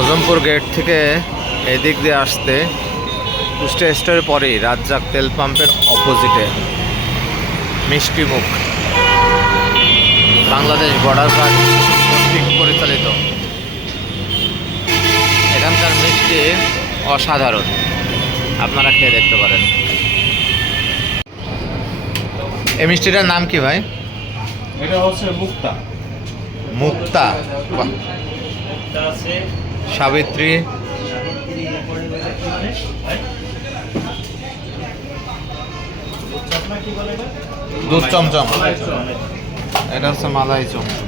Mojompur gate থেকে এদিক দিয়ে আসতে কুষ্টিয়া স্টোরের পরেই রাজ্জাক তেল পাম্পের অপোজিটে। মিষ্টি মুখ। বাংলাদেশ বর্ডার গার্ড কর্তৃক পরিচালিত। এখানকার মিষ্টি অসাধারণ। আপনারা খেয়ে দেখতে পারেন। এই মিষ্টিটার নাম কি ভাই? এটা হচ্ছে মুক্তা। মুক্তা। বাহ। সাবিত্রী? দুধ চমচম এটা হচ্ছে মালাই চমচম